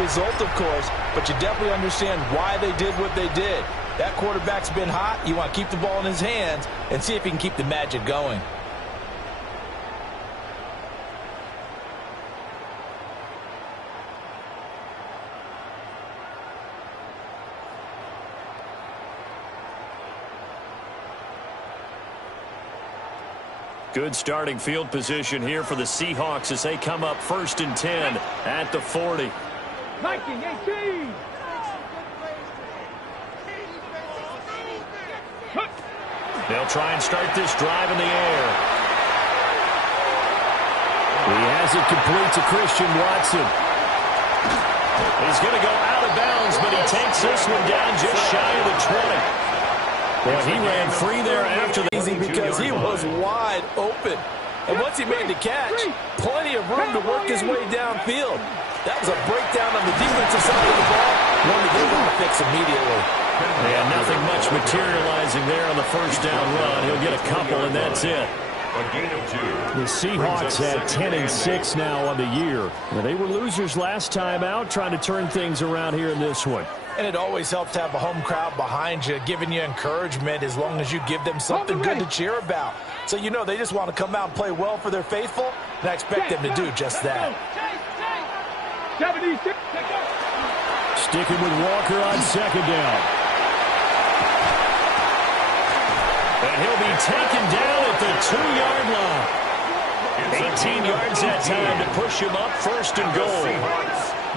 result, of course, but you definitely understand why they did what they did. That quarterback's been hot. You want to keep the ball in his hands and see if he can keep the magic going. Good starting field position here for the Seahawks as they come up 1st and 10 at the 40. 19-18. They'll try and start this drive in the air. He has it complete to Christian Watson. He's going to go out of bounds, but he takes this one down just shy of the 20. Well, he ran free there after the easy because he was wide open. And once he made the catch, plenty of room to work his way downfield. That was a breakdown on the defensive side of the ball, one that they want to fix immediately. Yeah, nothing much materializing there on the first down run. He'll get a couple, and that's it. The Seahawks had 10-6 now on the year. They were losers last time out, trying to turn things around here in this one. And it always helps to have a home crowd behind you, giving you encouragement as long as you give them something good to cheer about. So you know they just want to come out and play well for their faithful, and I expect them to do just that. Sticking with Walker on 2nd down. And he'll be taken down at the 2-yard line. 18 yards that time to push him up 1st and goal.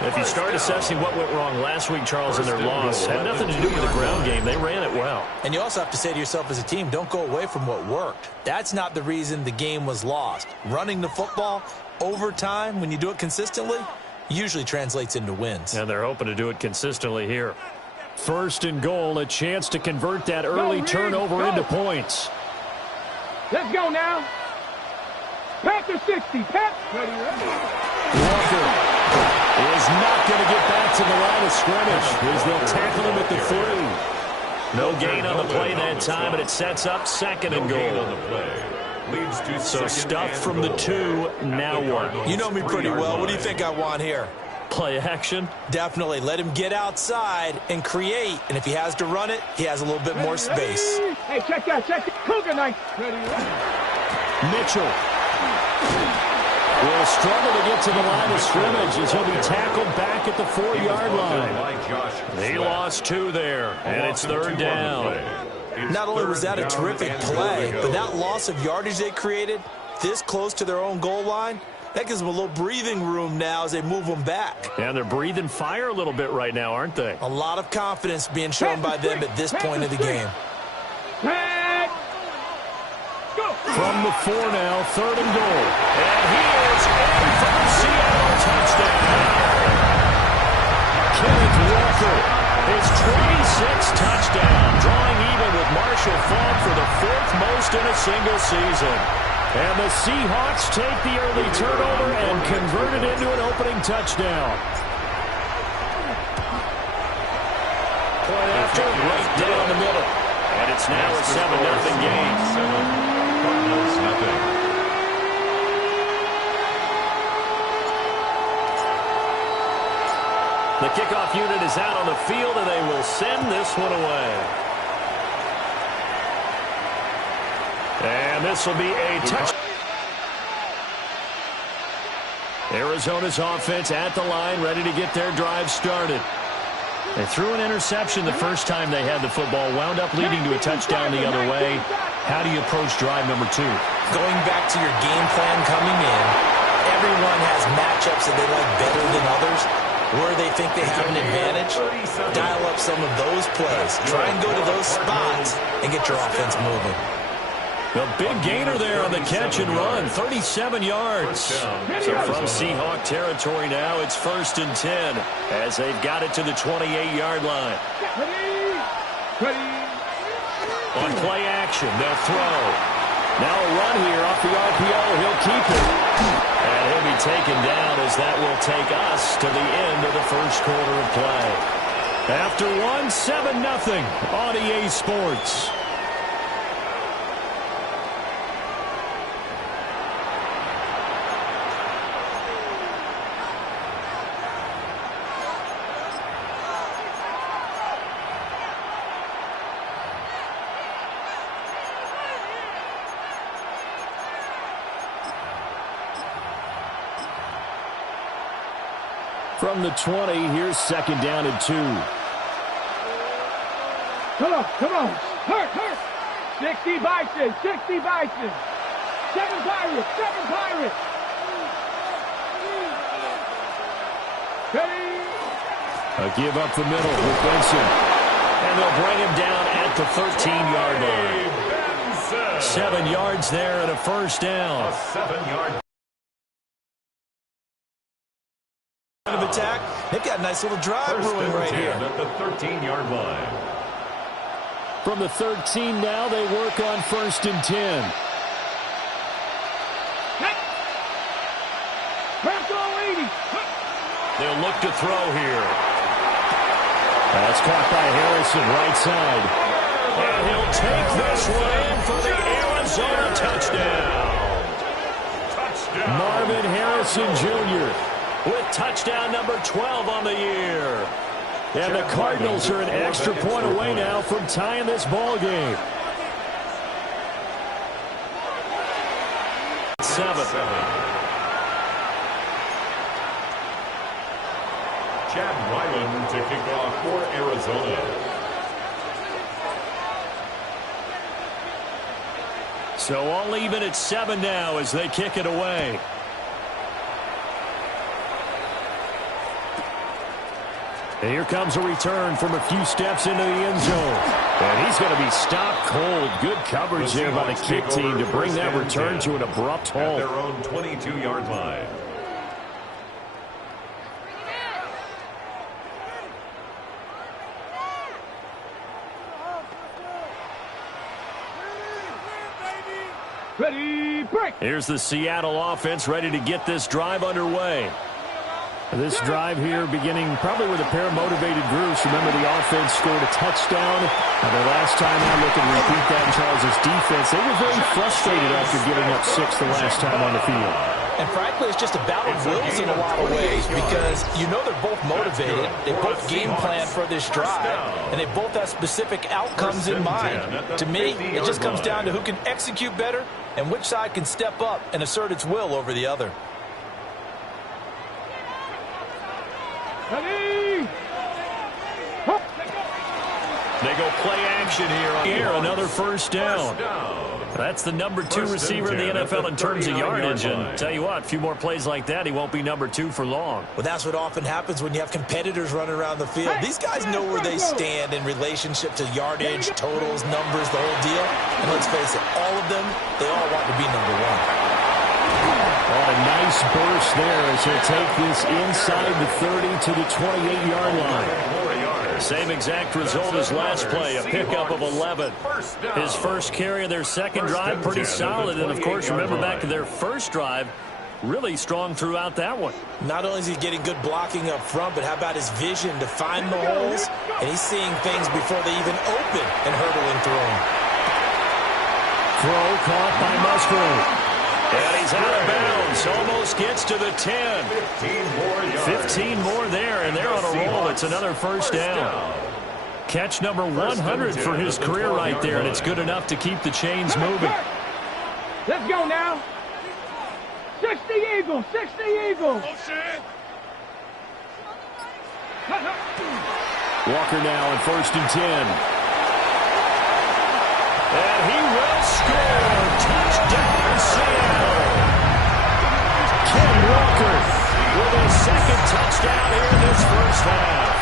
If you start assessing what went wrong last week, Charles, in their loss, had nothing to do with the ground game. They ran it well. And you also have to say to yourself as a team, don't go away from what worked. That's not the reason the game was lost. Running the football over time, when you do it consistently, usually translates into wins. And they're hoping to do it consistently here. 1st and goal, a chance to convert that early turnover into points. Let's go now. Panther 60. Walker is not going to get back to the line of scrimmage as they'll tackle him at the 3. No gain on the play that time, and it sets up 2nd and goal. So stuff from the 2, now what? You know me pretty well. What do you think I want here? Play action? Definitely. Let him get outside and create. And if he has to run it, he has a little bit more space. Hey, check that. Cougar knife. Mitchell will struggle to get to the line of scrimmage as he'll be tackled back at the 4-yard line. He lost 2 there, and it's 3rd down. Not only was that a terrific play, but that loss of yardage they created this close to their own goal line, that gives them a little breathing room now as they move them back. And they're breathing fire a little bit right now, aren't they? A lot of confidence being shown by them at this point of the game. From the 4 now, 3rd and goal. And he is in for the Seattle touchdown. Kenneth Walker, his 26th touchdown, drawing even with Marshall Faulk for the 4th most in a single season. And the Seahawks take the early turnover and convert it into an opening touchdown. Point after, right down the middle. And it's now a 7-0 game. The kickoff unit is out on the field, and they will send this one away. And this will be a touch. Arizona's offense at the line, ready to get their drive started. They threw an interception the first time they had the football, wound up leading to a touchdown the other way. How do you approach drive number 2? Going back to your game plan coming in, everyone has matchups that they like better than others. Where they think they have an advantage, dial up some of those plays. Try and go to those spots and get your offense moving. The big gainer there on the catch and run, 37 yards. So from Seahawk territory now, it's 1st and 10 as they've got it to the 28-yard line. On play action, they'll throw. Now a run here off the RPO. He'll keep it. And he'll be taken down as that will take us to the end of the first quarter of play. After one, 7-0 on EA Sports. From the 20, here's 2nd down and 2. Come on. Hurt. 60 Bison. 7 Pirates. Ready? A give up the middle with Benson. And they'll bring him down at the 13-yard line. 7 yards there and a first down. A 7-yard Of attack. They've got a nice little drive brewing right here. At the 13-yard line. From the 13 now, they work on 1st and 10. They'll look to throw here. That's caught by Harrison, right side. And he'll take this one in for the Arizona touchdown. Marvin Harrison Jr. with touchdown number 12 on the year. And the Cardinals are an extra point away now from tying this ball game. 7. Chad Ryland to kick off for Arizona. So all even at 7 now as they kick it away. And here comes a return from a few steps into the end zone. And he's going to be stopped cold. Good coverage there by the kick team to bring that return to an abrupt halt. At their own 22-yard line. Ready, break. Here's the Seattle offense ready to get this drive underway. This drive here beginning probably with a pair of motivated groups. Remember, the offense scored a touchdown. The last time I look and repeat that, Charles' defense, they were very frustrated after giving up 6 the last time on the field. And frankly, it's just a battle of wills in a lot of ways because you know they're both motivated. They both game plan for this drive, and they both have specific outcomes in mind. To me, it just comes down to who can execute better and which side can step up and assert its will over the other. Ready. They go play action here. Another first down. That's the number 2 receiver in the NFL in terms of yardage. And tell you what, a few more plays like that, he won't be number 2 for long. Well, that's what often happens when you have competitors running around the field. These guys know where they stand in relationship to yardage, totals, numbers, the whole deal. And let's face it, all of them, they all want to be number 1. Oh, a nice burst there as he'll take this inside the 30 to the 28-yard line. Same exact result as last play, a pickup of 11. His first carry of their second drive, pretty solid. And, of course, remember back to their first drive, really strong throughout that one. Not only is he getting good blocking up front, but how about his vision to find the holes? And he's seeing things before they even open and hurdling through them. Throw caught by Musgrave. And he's out of bounds. Almost gets to the 10. 15 more there, and they're on a roll. It's another first down. Catch number 100 for his career right there, and it's good enough to keep the chains moving. Let's go now. 60 Eagles. Walker now on 1st and 10. And he will score. Touchdown, Seattle. Ken Walker with a second touchdown here in this first half.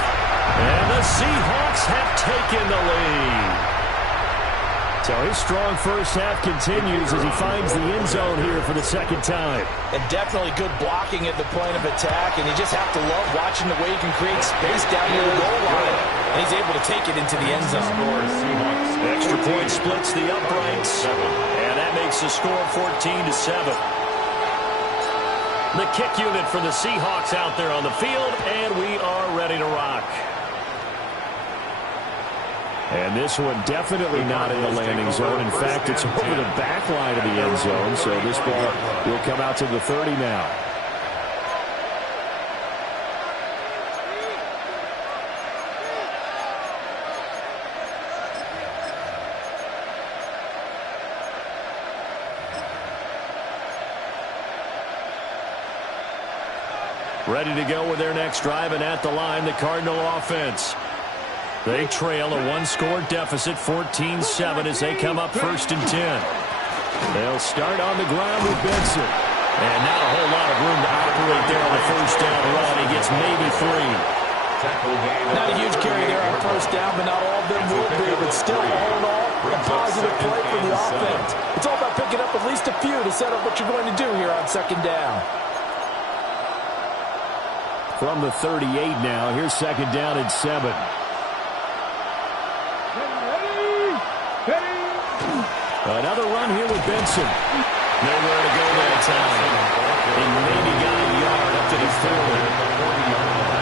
And the Seahawks have taken the lead. So his strong first half continues as he finds the end zone here for the second time. And definitely good blocking at the point of attack, and you just have to love watching the way he can create space down near the goal line. And he's able to take it into the end zone. Extra point splits the uprights, and that makes the score 14-7. The kick unit for the Seahawks out there on the field, and we are ready to rock. And this one definitely not in the landing zone. In fact, it's over the back line of the end zone, so this ball will come out to the 30 now. Ready to go with their next drive, and at the line, the Cardinal offense. They trail a one-score deficit, 14-7, as they come up 1st and 10. They'll start on the ground with Benson. And not a whole lot of room to operate there on the first down run. He gets maybe 3. Not a huge carry there on first down, but not all of them will be. But still, all in all, a positive play for the offense. It's all about picking up at least a few to set up what you're going to do here on 2nd down. From the 38 now, here's 2nd down and 7. Another run here with Benson. Nowhere to go that time. He maybe got a yard up to the 40.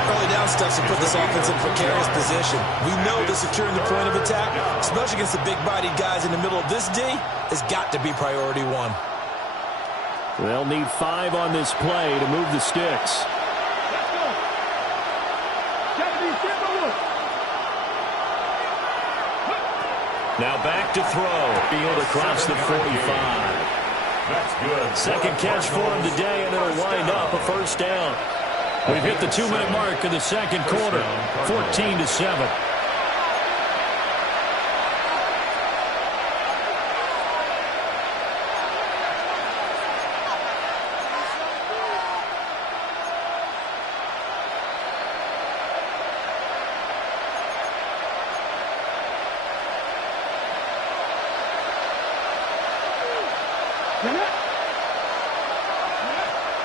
Early down steps will put this offense in precarious position. We know that securing the point of attack, especially against the big-bodied guys in the middle of this D, has got to be priority 1. They'll need 5 on this play to move the sticks. Let's go. 77. Now back to throw. Field across the 45. That's good. Second catch for him today, and it'll wind up a first down. We've hit the 2-minute mark in the second quarter, 14-7.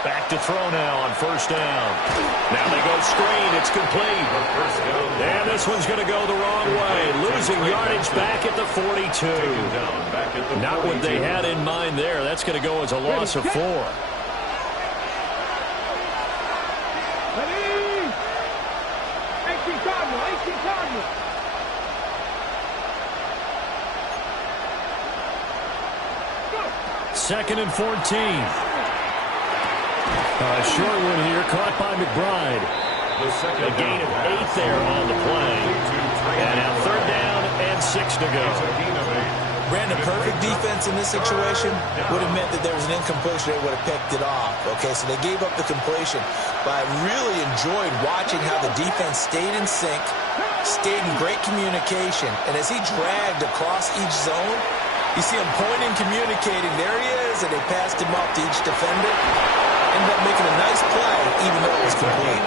Back to throw now on first down. Now they go screen. It's complete. And this one's going to go the wrong way. Losing yardage back at the 42. Not what they had in mind there. That's going to go as a loss of 4. Ready? 18 Cardinal, 18 Cardinal. Second and 14. A short one here, caught by McBride. A gain of 8 there on the play. And now 3rd down and 6 to go. Brandon, perfect defense in this situation would have meant that there was an incompletion. They would have picked it off. Okay, so they gave up the completion. But I really enjoyed watching how the defense stayed in sync, stayed in great communication. And as he dragged across each zone, you see him pointing, communicating. There he is, and they passed him off to each defender. Ended up making a nice play, even though it was complete.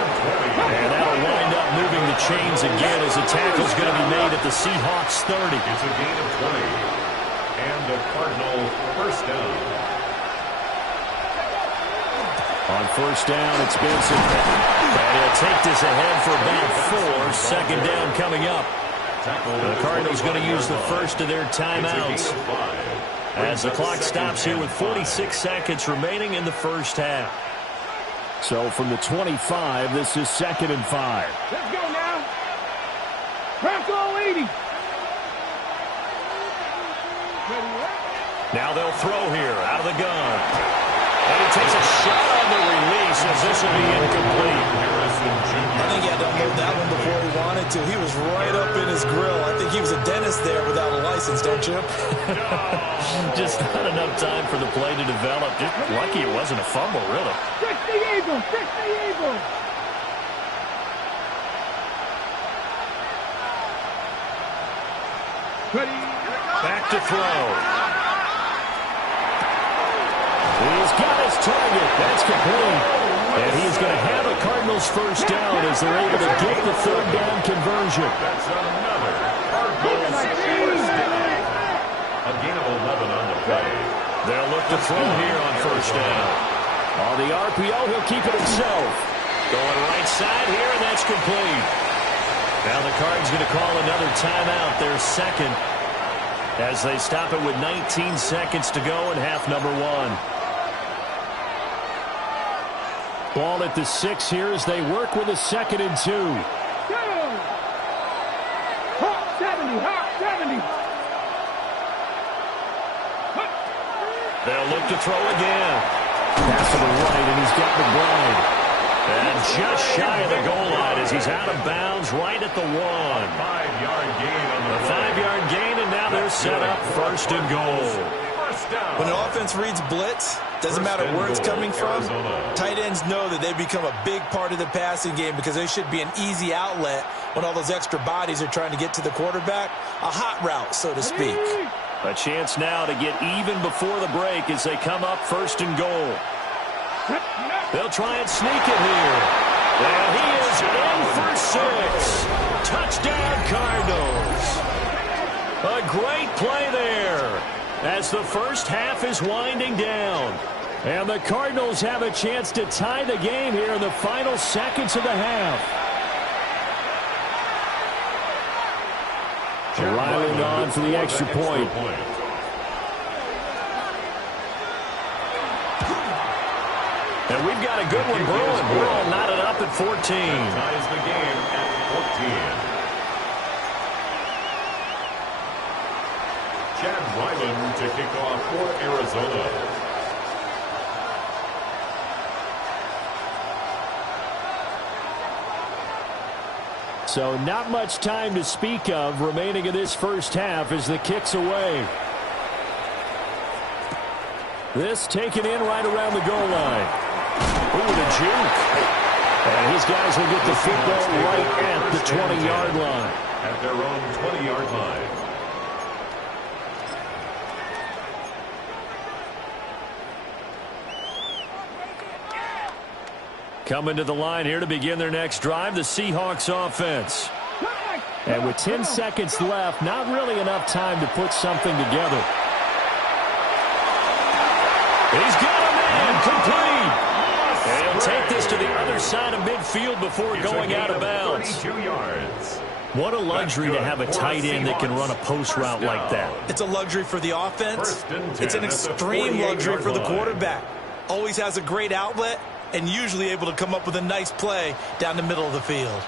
And that'll wind up moving the chains again as the tackle's going to be made at the Seahawks 30. It's a gain of 20. And the Cardinal first down. On first down, it's Benson. And he'll take this ahead for about 4. 2nd down coming up. The Cardinals going to use the first of their timeouts as the clock stops here with 46 seconds remaining in the first half. So from the 25, this is 2nd and 5. Let's go now. Bronco 80. Now they'll throw here out of the gun. And he takes a shot on the release as this will be incomplete. I think he had to unload that one before he wanted to. He was right up in his grill. I think he was a dentist there without a license, don't you? Just not enough time for the play to develop. Just lucky it wasn't a fumble, really. 60 Eagles, 60 Eagles. Ready? Back to throw. He's got his target. That's complete. And he's going to have a Cardinals first down as they're able to get the 3rd down conversion. That's another Cardinals first down. A gain of 11 on the play. They'll look to throw here on first down. On the RPO, he'll keep it himself. Going right side here, and that's complete. Now the Cards going to call another timeout, their 2nd, as they stop it with 19 seconds to go in half number 1. Ball at the 6 here as they work with a 2nd and 2. Hawk 70, Hawk 70. They'll look to throw again. Pass to the right, and he's got McBride. And just shy of the goal line as he's out of bounds right at the 1. 5-yard gain on the 5-yard gain, and now they're set up 1st and goal. First Touchdown. When an offense reads blitz, doesn't matter where it's coming from, tight ends know that they become a big part of the passing game because they should be an easy outlet when all those extra bodies are trying to get to the quarterback. A hot route, so to speak. A chance now to get even before the break as they come up 1st and goal. They'll try and sneak it here. And he is in for 6. Touchdown, Cardinals. A great play there as the first half is winding down. And the Cardinals have a chance to tie the game here in the final seconds of the half. Riley on for the extra point. And we've got a good one brewing. We're all knotted up at 14. Ties the game at 14. Chad Ryland to kick off for Arizona. So not much time to speak of remaining in this first half as the kick's away. This taken in right around the goal line. Ooh, the juke. And his guys will get the football right at the 20-yard line. At their own 20-yard line. Coming to the line here to begin their next drive, the Seahawks offense. And with 10 seconds left, not really enough time to put something together. He's got a man complete. And he'll take this to the other side of midfield before going out of bounds. 32 yards. What a luxury to have a tight end that can run a post route like that. It's a luxury for the offense. It's an extreme luxury for the quarterback. Always has a great outlet and usually able to come up with a nice play down the middle of the field.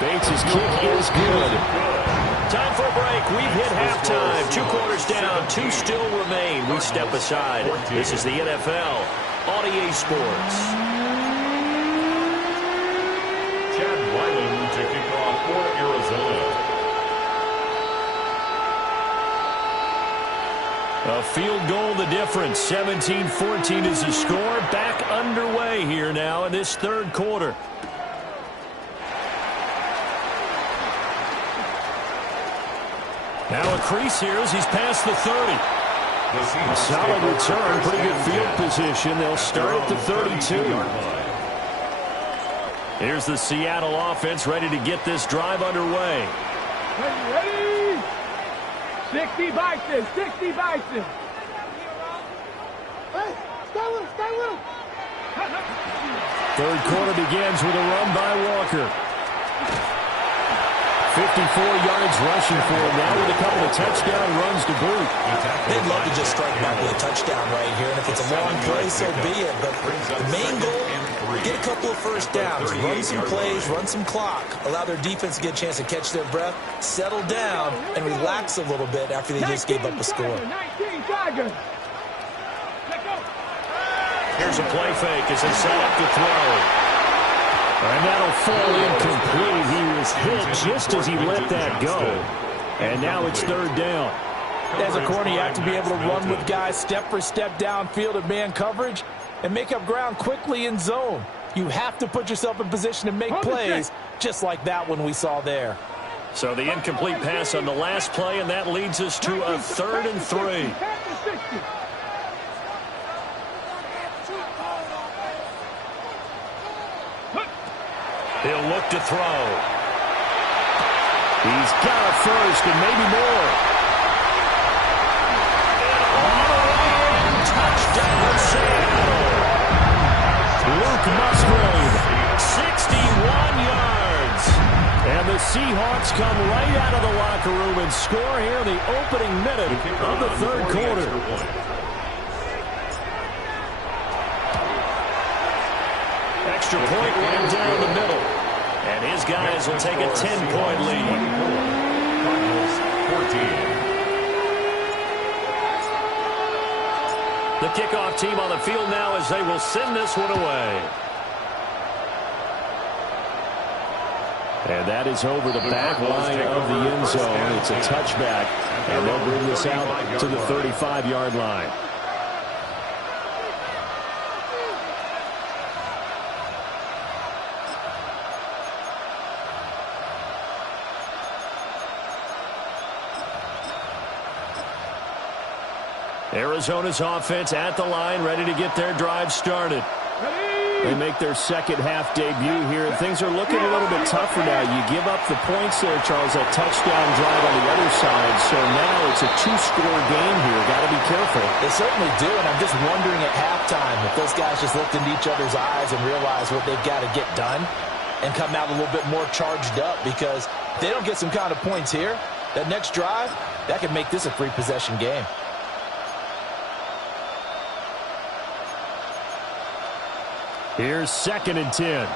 Bates' kick is good. Time for a break. We've hit halftime. 2 quarters down. 2 still remain. We step aside. This is the NFL on EA Sports. Chad Ryland to kick off for Arizona. A field goal the difference. 17-14 is the score. Back underway here now in this third quarter. Now a crease here as he's past the 30. A solid return, pretty good field position. They'll start at the 32. Here's the Seattle offense ready to get this drive underway. Ready? 60 Bison, 60 Bison. Hey, stay with him, stay with him. Third quarter begins with a run by Walker. 54 yards rushing for him now with a couple of touchdown runs to boot. They'd love to just strike back with a touchdown right here, and if it's a long play, so be it. But the main goal, get a couple of first downs, run some plays, run some clock, allow their defense to get a chance to catch their breath, settle down, and relax a little bit after they just gave up a score. 19 Tigers. Here's a play fake as they set up to throw. And that'll fall incomplete. He was hit just as he let that go. And now it's third down. As a corner, you have to be able to run with guys step for step downfield in man coverage and make up ground quickly in zone. You have to put yourself in position to make plays just like that one we saw there. So the incomplete pass on the last play, and that leads us to a 3rd and 3. He'll look to throw. He's got a first and maybe more. All the way in, touchdown Seattle. Luke Musgrave, 61 yards. And the Seahawks come right out of the locker room and score here in the opening minute of the third quarter. Extra point right down the middle. And his guys will take a 10-point lead. Cardinals 14. The kickoff team on the field now as they will send this one away. And that is over the back line of the end zone. It's a touchback, and they'll bring this out to the 35-yard line. Arizona's offense at the line, ready to get their drive started. They make their second half debut here, and things are looking a little bit tougher now. You give up the points there, Charles, that touchdown drive on the other side. So now it's a two-score game here. Got to be careful. They certainly do, and I'm just wondering at halftime if those guys just looked into each other's eyes and realized what they've got to get done and come out a little bit more charged up, because if they don't get some kind of points here, that next drive, that could make this a three-possession game. Here's 2nd and 10.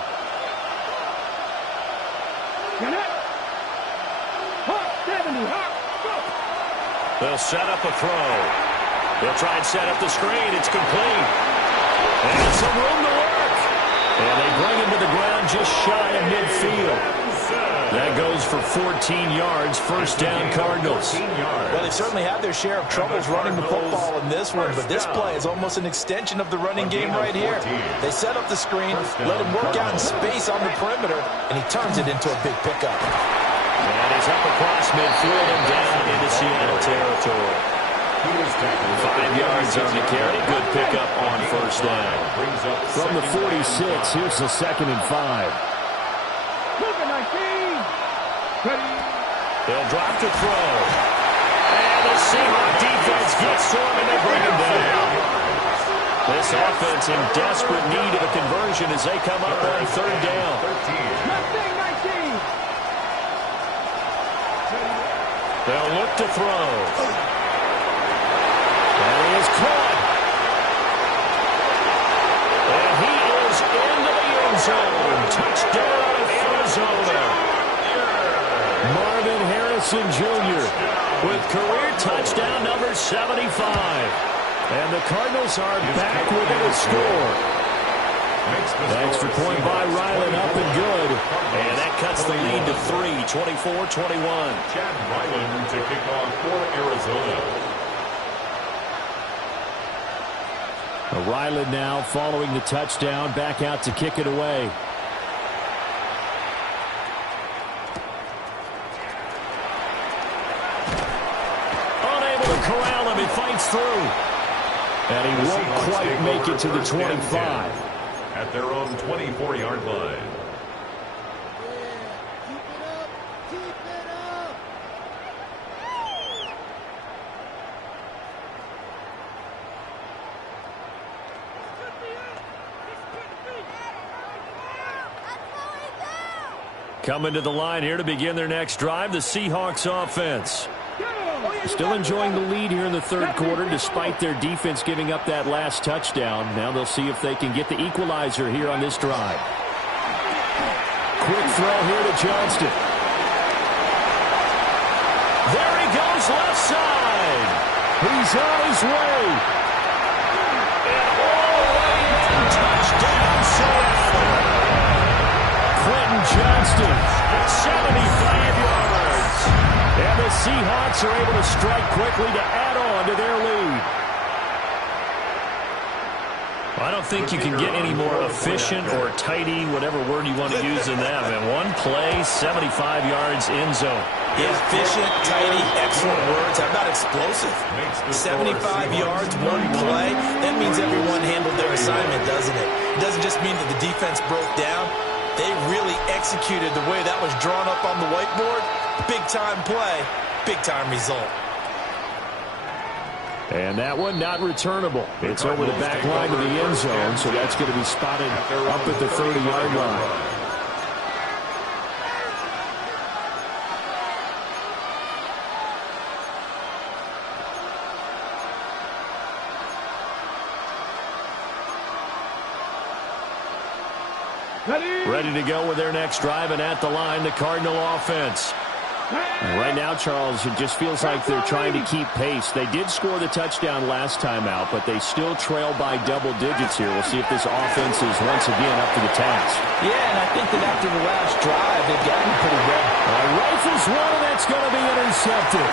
They'll set up a throw. They'll try and set up the screen. It's complete. And some room to work. And they bring him to the ground just shy of midfield. That goes for 14 yards. First down, Cardinals. Well, they certainly had their share of troubles running the football in this one, but this play is almost an extension of the running game right here. They set up the screen, let him work out in space on the perimeter, and he turns it into a big pickup. And he's up across midfield and down into Seattle territory. 5 yards on the carry. Good pickup on first down. From the 46, here's the 2nd and 5. They'll drop to throw. And the Seahawks defense gets to him, and they bring him down. This offense in desperate need of a conversion as they come up on third down. They'll look to throw. And he is caught. And he is into the end zone. Touchdown, Arizona. Marvin Harrison Jr. with career touchdown number 75. And the Cardinals are back within a score. Extra point by Ryland, up and good. And that cuts the lead to 3, 24-21. Chad Ryland to kick off for Arizona. Ryland now following the touchdown, back out to kick it away. Corral him, he fights through. And he won't quite make it to the 25. At their own 24-yard line. Coming to the line here to begin their next drive, the Seahawks offense. Still enjoying the lead here in the third quarter despite their defense giving up that last touchdown. Now they'll see if they can get the equalizer here on this drive. Quick throw here to Johnston. There he goes left side. He's on his way. And all the way in. Touchdown Seattle. Quentin Johnston, 75 yards. And the Seahawks are able to strike quickly to add on to their lead. I don't think you can get any more efficient or tidy, whatever word you want to use in that. And one play, 75 yards in zone. Yeah, efficient, tidy, excellent words. How about explosive? 75 yards, one play. That means everyone handled their assignment, doesn't it? It doesn't just mean that the defense broke down. They really executed the way that was drawn up on the whiteboard. Big-time play, big-time result. And that one not returnable. It's over the back line of the end zone, so that's going to be spotted up at the 30-yard line. Ready to go with their next drive, and at the line, the Cardinal offense. And right now, Charles, it just feels like they're trying to keep pace. They did score the touchdown last time out, but they still trail by double digits here. We'll see if this offense is once again up to the task. Yeah, and I think that after the last drive, they've gotten pretty ready. Rifles one, and that's going to be intercepted.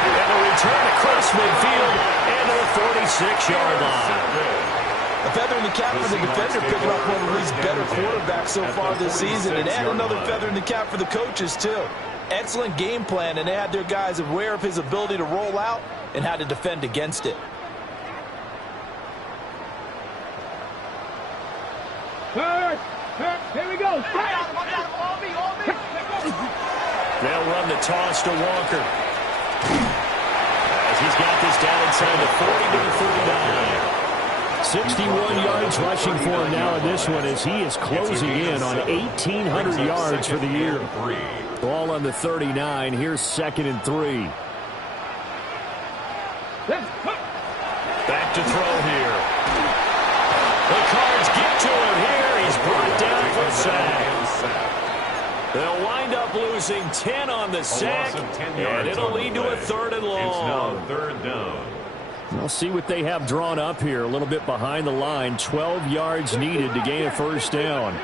And a return across midfield into the 46-yard line. A feather in the cap for the defender, picking up one of the league's better quarterbacks so far this season, and another feather in the cap for the coaches, too. Excellent game plan, and they had their guys aware of his ability to roll out and how to defend against it. Here we go. They'll run the toss to Walker. As he's got this down inside the 40 to the 39. 61 yards rushing for him now in this one as he is closing in on 1,800 yards for the year. Ball on the 39. Here's 2nd and 3. Back to throw here. The Cards get to him here. He's brought down for a sack. They'll wind up losing 10 on the sack, and it'll lead to a 3rd and long. It's now 3rd down. We'll see what they have drawn up here. A little bit behind the line. 12 yards needed to gain a 1st down.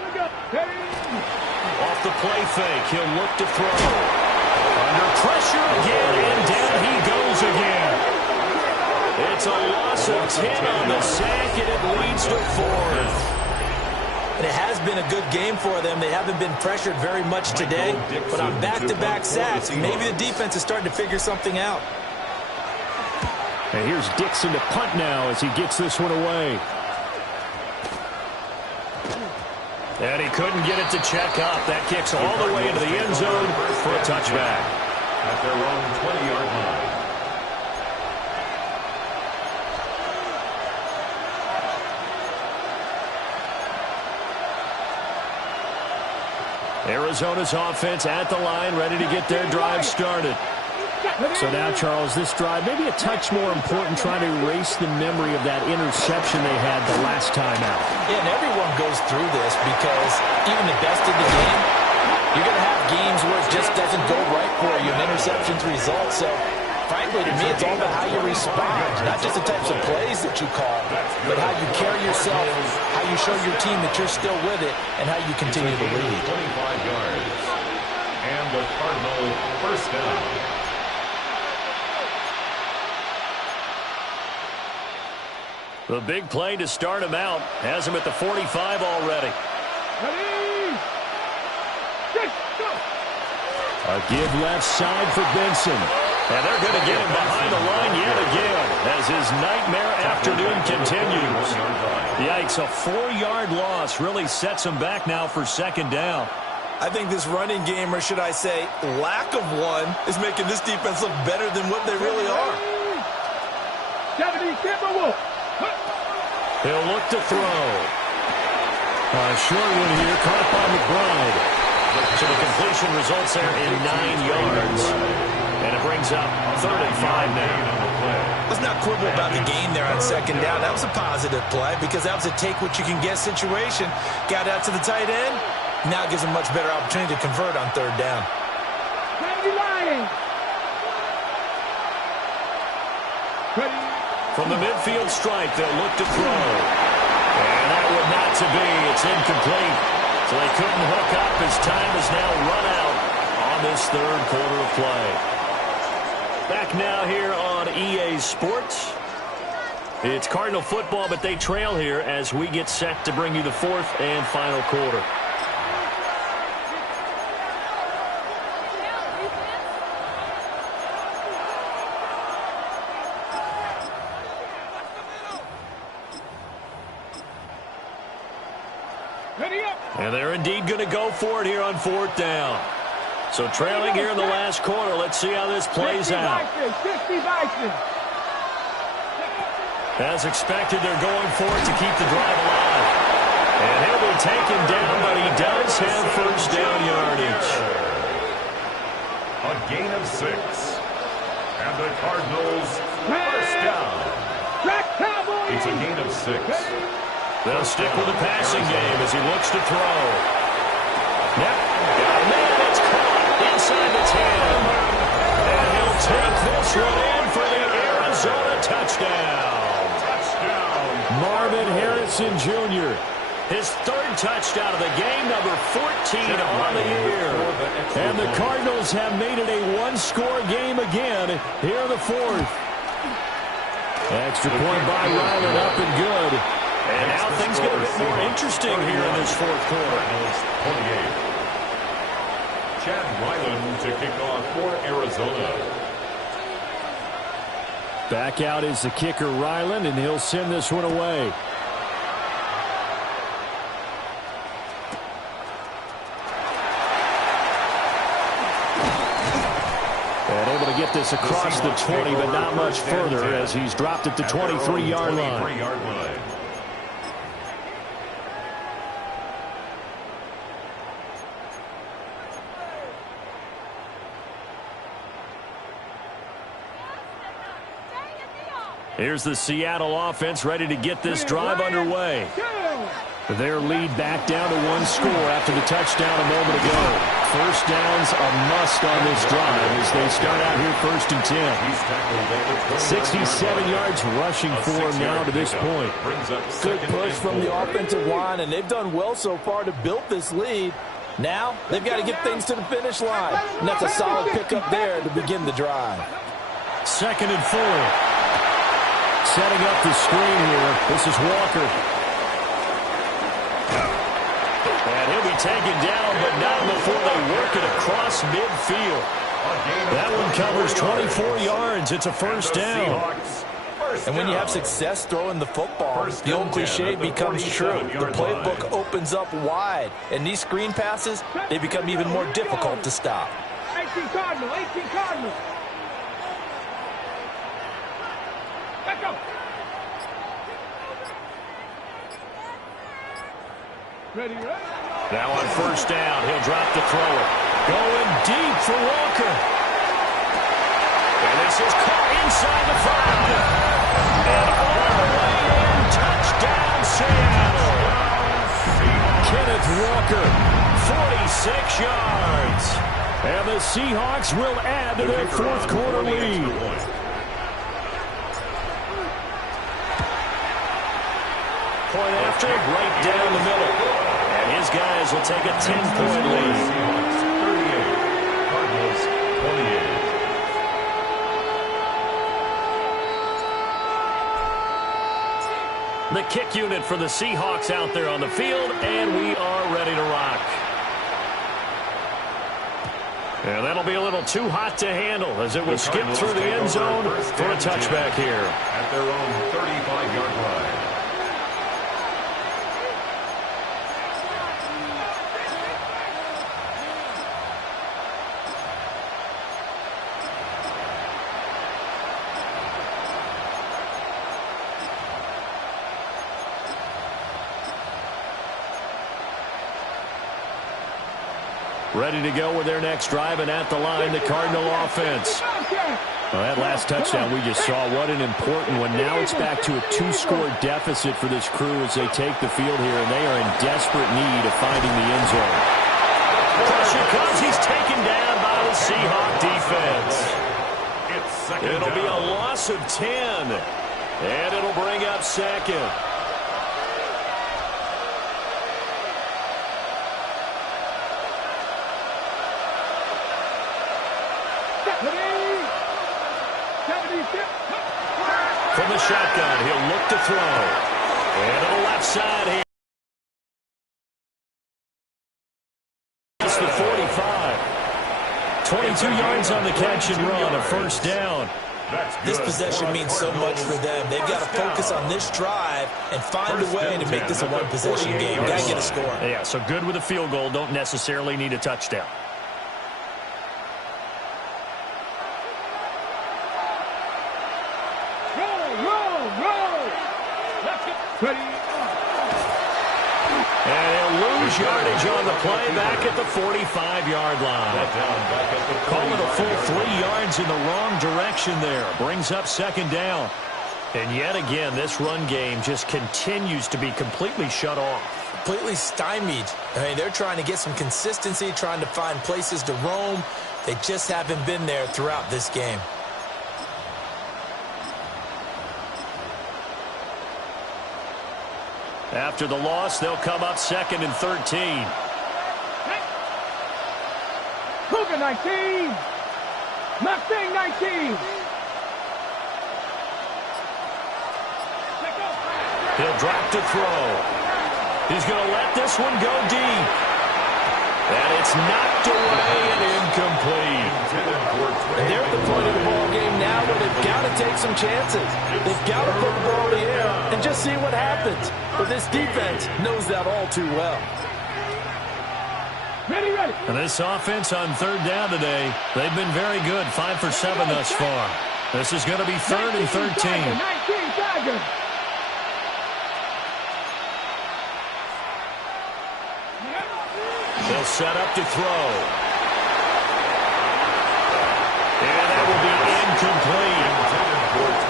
Off the play fake. He'll look to throw. Under pressure again, and down he goes again. It's a loss of 10 on the sack, and it leads to 4th. And it has been a good game for them. They haven't been pressured very much today, but on back-to-back sacks, maybe the defense is starting to figure something out. And here's Dixon to punt now as he gets this one away. And he couldn't get it to check up. That kicks all the way into the end zone for a touchback. At their own 20-yard line. Arizona's offense at the line, ready to get their drive started. So now, Charles, this drive maybe a touch more important, trying to erase the memory of that interception they had the last time out. Yeah, and everyone goes through this because even the best of the game, you're going to have games where it just doesn't go right for you, and interceptions result. So, frankly, to me, it's all about how you respond, not just the types of plays that you call, but how you carry yourself, how you show your team that you're still with it, and how you continue to lead. 25 yards. And the Cardinal 1st down. The big play to start him out has him at the 45 already. A give left side for Benson. And they're going to get him behind the line yet again as his nightmare afternoon continues. Yikes, a 4-yard loss really sets him back now for 2nd down. I think this running game, or should I say lack of one, is making this defense look better than what they really are. 70, Timberwolves. He'll look to throw. A short one here, caught by McBride. So the completion results there in 9 yards. And it brings up 3rd and 5 now. Let's not quibble about the gain there on 2nd down. That was a positive play because that was a take-what-you-can-get situation. Got out to the tight end. Now gives him much better opportunity to convert on 3rd down. From the midfield stripe, they'll look to throw. And that would not to be. It's incomplete. So they couldn't hook up as time is now run out on this 3rd quarter of play. Back now here on EA Sports. It's Cardinal football, but they trail here as we get set to bring you the 4th and final quarter. And they're indeed going to go for it here on 4th down. So trailing here in the last quarter. Let's see how this plays out. As expected, they're going for it to keep the drive alive. And he'll be taken down, but he does have 1st down yardage. A gain of 6. And the Cardinals 1st down. It's a gain of 6. They'll stick with the passing game as he looks to throw. Yep, got a man It's caught inside the 10. And he'll take this one in for the Arizona touchdown. Marvin Harrison Jr., his third touchdown of the game, number 14 on the year. And the Cardinals have made it a one-score game again here in the fourth. Extra point by Ryland, up and good. And now things get a bit more interesting here in this fourth quarter. Chad Ryland to kick off for Arizona. Back out is the kicker, Ryland, and he'll send this one away. And able to get this across the 20, but not much further as he's dropped at the 23-yard line. Here's the Seattle offense ready to get this drive underway. Their lead back down to one score after the touchdown a moment ago. First down's a must on this drive as they start out here first and 10. 67 yards rushing for him now to this point. Good push from the offensive line, and they've done well so far to build this lead. Now they've got to get things to the finish line. And that's a solid pickup there to begin the drive. 2nd and 4. Setting up the screen here. This is Walker. And he'll be taken down, but not before they work it across midfield. That one covers 24 yards. It's a first down. And when you have success throwing the football, the old cliche becomes true. The playbook opens up wide. And these screen passes, they become even more difficult to stop. 18 Cardinal, 18 Cardinal. Let's go. Ready, ready. Now on first down, he'll drop the thrower. Going deep for Walker. And this is caught inside the 5. And all the way in, touchdown Seattle. Kenneth Walker, 46 yards. And the Seahawks will add to their fourth quarter lead. Point after, right down the middle. And his guys will take a 10-point lead. 38, Cardinals 28. The kick unit for the Seahawks out there on the field, and we are ready to rock. And that'll be a little too hot to handle as it will skip through the end zone for a touchback here. At their own 35-yard line. Ready to go with their next drive, and at the line, the Cardinal offense. Well, that last touchdown we just saw, what an important one. Now it's back to a 2-score deficit for this crew as they take the field here, and they are in desperate need of finding the end zone. Pressure comes. He's taken down by the Seahawk defense. It'll be a loss of 10, and it'll bring up second. From the shotgun, he'll look to throw. And to the left side here. It's the 45. 22 yards on the catch and run, a first down. This possession means so much for them. They've got to focus on this drive and find a way to make this a one-possession game. Got to get a score. Yeah, so good with a field goal. Don't necessarily need a touchdown. And he'll lose yardage on the play back at the 45-yard line. Call it a full 3 yards in the wrong direction there. Brings up second down. And yet again, this run game just continues to be completely shut off. completely stymied. I mean, they're trying to get some consistency, trying to find places to roam. They just haven't been there throughout this game. After the loss, they'll come up 2nd and 13. Cougar 19. Mustang 19. He'll drop to throw. He's going to let this one go deep. And it's knocked away and incomplete. And they're at the point of the ball game now where they've got to take some chances. They've got to put the ball in the air and just see what happens. But this defense knows that all too well. Ready. And this offense on 3rd down today, they've been very good. 5 for 7 thus far. This is going to be 3rd and 13. 19 Tigers. They'll set up to throw. And that will be incomplete.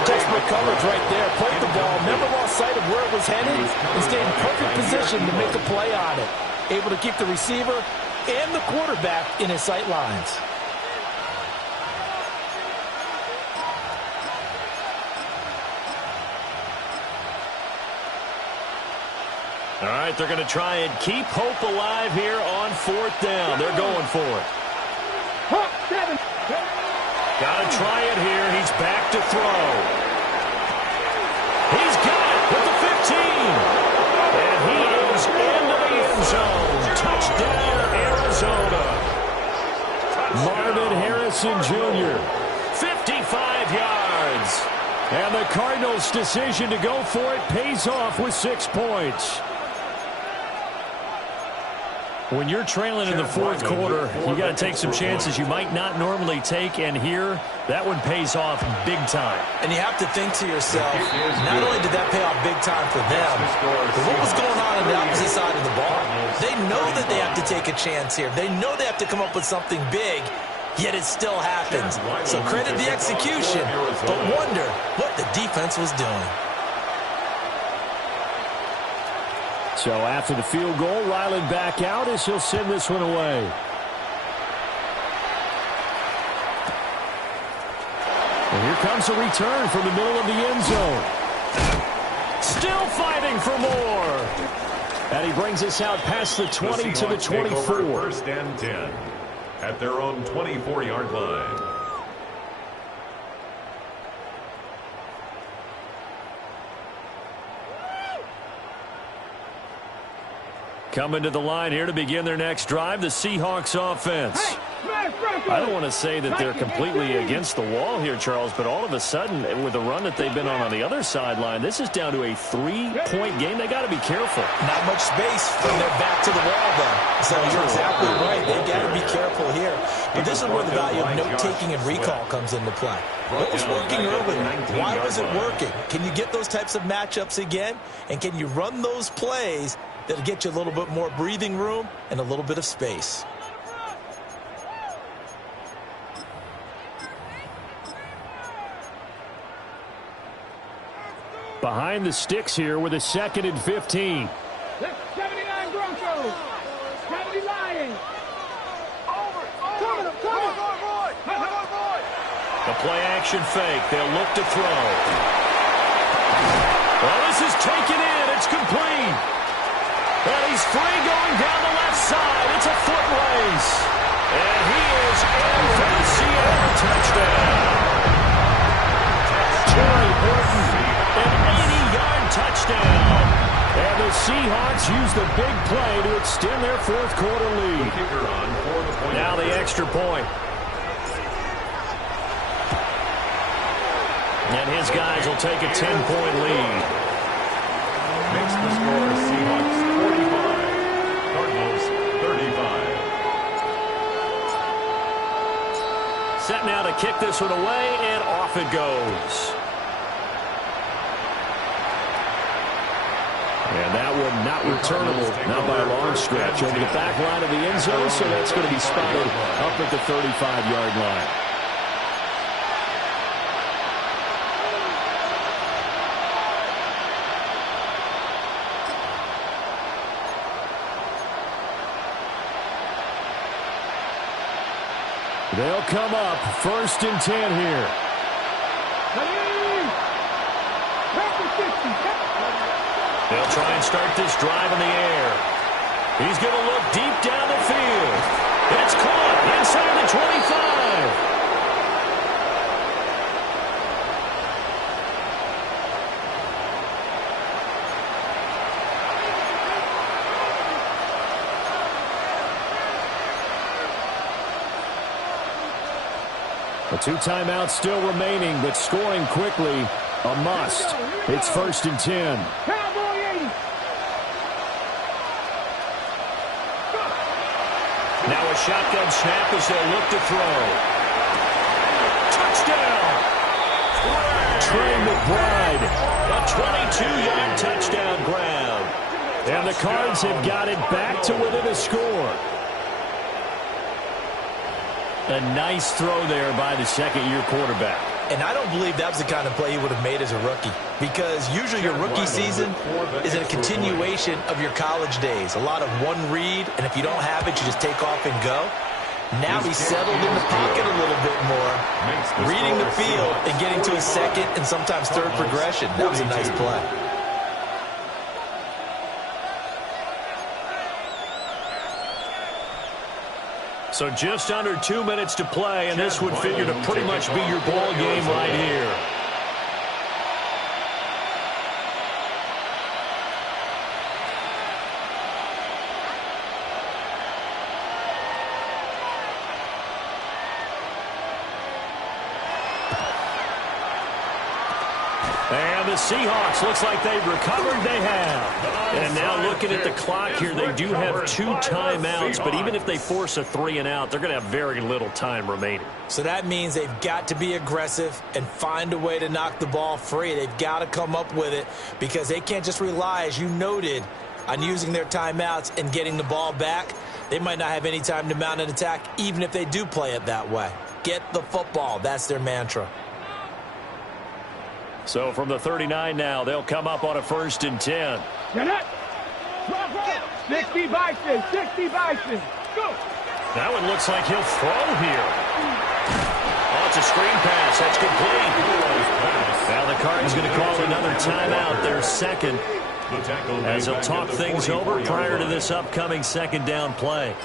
Desperate coverage right there. Played the ball, never lost sight of where it was headed, and stayed in perfect position to make a play on it. Able to keep the receiver and the quarterback in his sight lines. All right, they're going to try and keep hope alive here on 4th down. They're going for it. Got to try it here. He's back to throw. He's got it with the 15. And he is into the end zone. Touchdown, Arizona. Marvin Harrison Jr., 55 yards. And the Cardinals' decision to go for it pays off with 6 points. When you're trailing in the 4th quarter, you got to take some chances you might not normally take, and here, that one pays off big time. And you have to think to yourself, not only did that pay off big time for them, but what was going on the opposite side of the ball? They know that they have to take a chance here. They know they have to come up with something big, yet it still happens. So credit the execution, but wonder what the defense was doing. So after the field goal, Ryland back out as he'll send this one away. And here comes a return from the middle of the end zone. Still fighting for more. And he brings us out past the 20 to the 24. 1st and 10 at their own 24-yard line. Coming to the line here to begin their next drive, the Seahawks offense. I don't want to say that they're completely against the wall here, Charles, but all of a sudden, with the run that they've been on the other sideline, this is down to a 3-point game. They got to be careful. Not much space from their back to the wall, though. So you're exactly right. They've got to be careful here. But this is where the value of note-taking and recall comes into play. What was working earlier? Why was it working? Can you get those types of matchups again? And can you run those plays that'll get you a little bit more breathing room and a little bit of space? Behind the sticks here with a 2nd and 15. 79 Broncos. 70 Lions. The play action fake. They'll look to throw. Well, this is taken in. It's complete. And he's free going down the left side. It's a foot race. And he is in for the Seattle touchdown. Terry Horton, an 80-yard touchdown. And the Seahawks use the big play to extend their 4th quarter lead. Now the extra point. And his guys will take a 10-point lead. Makes the score Seahawks 45, Cardinals 35. Set now to kick this one away, and off it goes. And that one not returnable, not by a long stretch. Over the back line of the end zone, so that's going to be spotted up at the 35-yard line. They'll come up 1st and 10 here. They'll try and start this drive in the air. He's going to look deep down the field. It's caught inside the 25. A 2 timeouts still remaining, but scoring quickly, a must. It's 1st and 10. Now a shotgun snap as they'll look to throw. Touchdown! Trey McBride, a 22-yard touchdown grab. And the Cards have got it back to within a score. A nice throw there by the second-year quarterback. And I don't believe that was the kind of play he would have made as a rookie, because usually your rookie season is a continuation of your college days. A lot of one read, and if you don't have it, you just take off and go. Now he's settled in the pocket a little bit more, reading the field and getting to a second and sometimes third progression. That was a nice play. So just under 2 minutes to play, and this would figure to pretty much be your ball game right here. And the Seahawks, looks like they've recovered. They have. And now looking at the clock here, they do have 2 timeouts, but even if they force a 3 and out, they're going to have very little time remaining. So that means they've got to be aggressive and find a way to knock the ball free. They've got to come up with it, because they can't just rely, as you noted, on using their timeouts and getting the ball back. They might not have any time to mount an attack, even if they do play it that way. Get the football. That's their mantra. So from the 39 now, they'll come up on a 1st and 10. 60 Bison, 60 Bison. Go. That one looks like he'll throw here. Oh, it's a screen pass. That's complete. Now the Cardinals going to call another timeout, their second, as they'll talk things over prior to this upcoming second down play.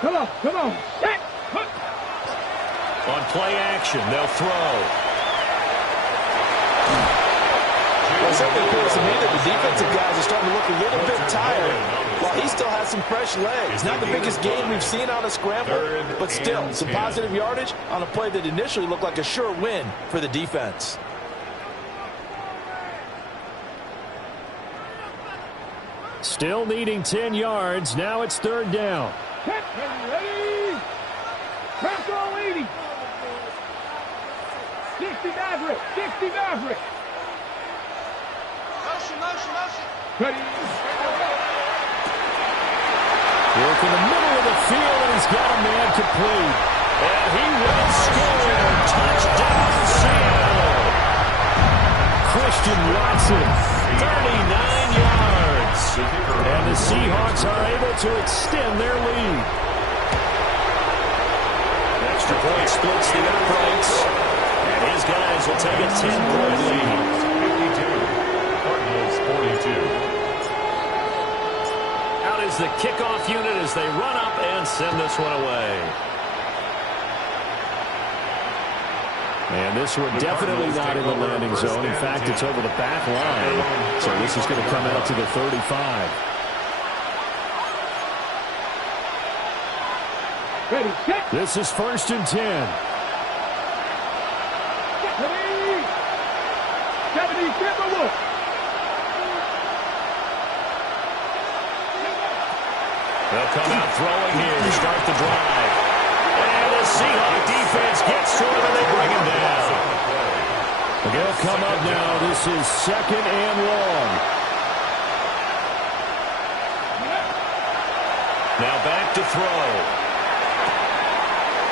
Come on, come on. Set. On play action, they'll throw. Well, something appears to me that the defensive guys are starting to look a little bit tired, while he still has some fresh legs. Not the biggest gain we've seen on a scramble, but still some positive yardage on a play that initially looked like a sure win for the defense. Still needing 10 yards. Now it's 3rd down. Ready. Bronco 80. 60 Maverick. 60 Maverick. Motion. Ready. Work in the middle of the field, and he's got a man complete. And he will score. Touchdown, Seattle. Christian Watson, 39 yards. And the Seahawks are able to extend their lead. Extra point splits the uprights. And his guys will take a 10-point lead. 52. Cardinals 42. Out is the kickoff unit as they run up and send this one away. And this one definitely not in the landing zone. In fact, it's over the back line. So this is going to come out to the 35. Ready, set. This is 1st and 10. Ready. 70 Timberwolves. They'll come out throwing here to start the drive. And the Seahawk defense gets to him and they bring him down. They'll come up now. This is 2nd and long. Now back to throw.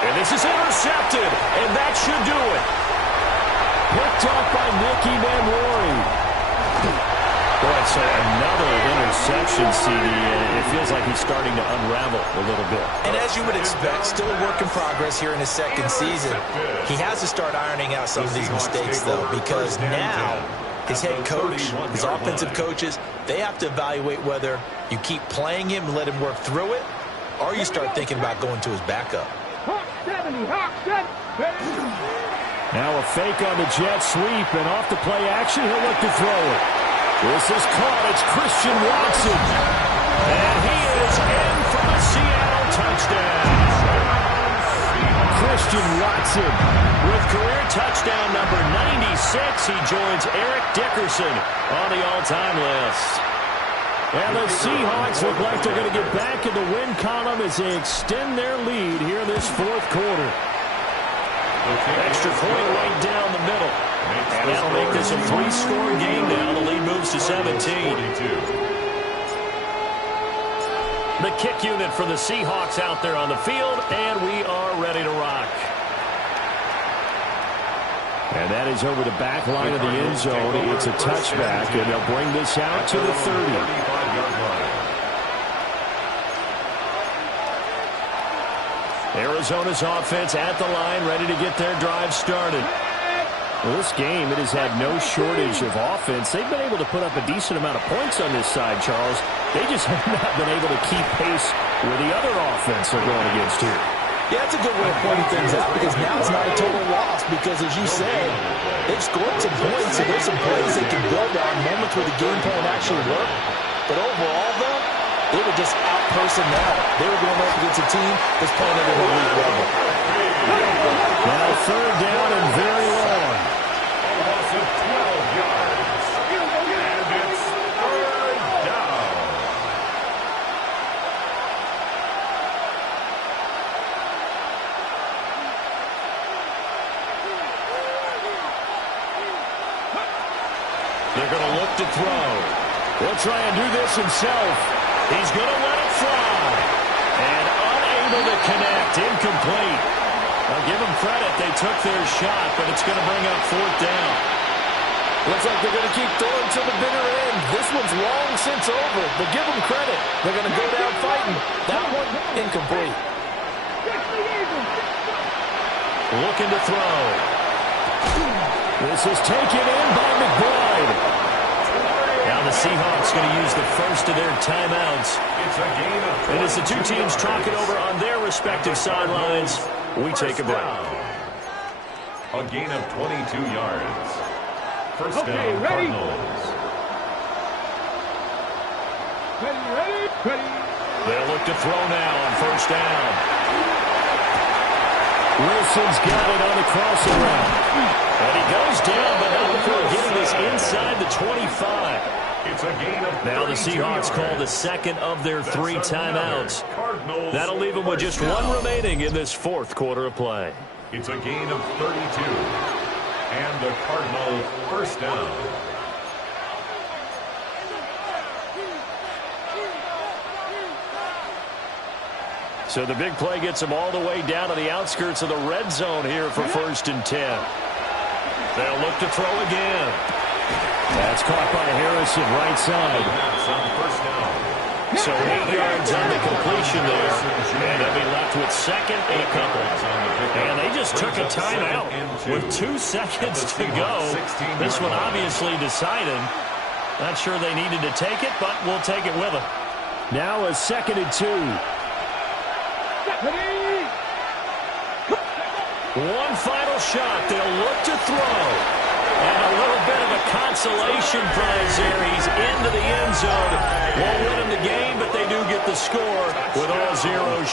And this is intercepted, and that should do it. Picked off by Nicky Manwari. Boy, so another interception, CD. It feels like he's starting to unravel a little bit. And as you would expect, still a work in progress here in his second season. He has to start ironing out some of these mistakes, though, because now his head coach, his offensive coaches, they have to evaluate whether you keep playing him and let him work through it, or you start thinking about going to his backup. Now a fake on the jet sweep, and off the play action, he'll look to throw it. This is caught. It's Christian Watson. And he is in for a Seattle touchdown. Christian Watson with career touchdown number 96. He joins Eric Dickerson on the all-time list. And the Seahawks look like they're going to get back in the win column as they extend their lead here this fourth quarter. Extra point right down the middle. And that'll make this a 3-score game now. The lead moves to 17. The kick unit for the Seahawks out there on the field, and we are ready to rock. And that is over the back line of the end zone. It's a touchback, and they'll bring this out to the 30. Arizona's offense at the line, ready to get their drive started. Well, this game, it has had no shortage of offense. They've been able to put up a decent amount of points on this side, Charles. They just have not been able to keep pace with the other offense they're going against here. Yeah, that's a good way of pointing things out, because now it's not a total loss, because as you said, they've scored some points, so there's some plays they can build on, moments where the game plan actually worked. But overall, though, they were just out-personnel. They were going up against a team that's playing at an elite level. Now third down and very long. A loss of 12 yards. And it's third down. They're going to look to throw. He'll try and do this himself. He's going to let it fly. And unable to connect. Incomplete. I'll give them credit. They took their shot, but it's going to bring up fourth down. Looks like they're going to keep throwing to the bitter end. This one's long since over, but give them credit. They're going to go down fighting. That one, incomplete. Looking to throw. This is taken in by McBride. Now the Seahawks going to use the first of their timeouts. It's a gain of And as the two teams talk it over on their respective sidelines, we take a break. A gain of 22 yards. First down, ready? Cardinals. Ready. They'll look to throw now on first down. Wilson's got it on the crossaround. And he goes down, but not before getting this inside the 25. It's a gain of Now the 32 Seahawks call the yards. second of their three timeouts. Cardinals That'll leave them with just one remaining in this fourth quarter of play. It's a gain of 32. And the Cardinals first down. So the big play gets them all the way down to the outskirts of the red zone here for 1st and 10. They'll look to throw again. That's caught by Harrison, right side. That's on first down. So 8 yards on the completion there. And they'll be left with second and a couple. And they just took a timeout with 2 seconds to go. This one obviously decided. Not sure they needed to take it, but we'll take it with them. Now a 2nd and 2. One final shot. They'll look to throw. And a little bit of a consolation prize there. He's into the end zone. Won't win him the game, but they do get the score with all zeros.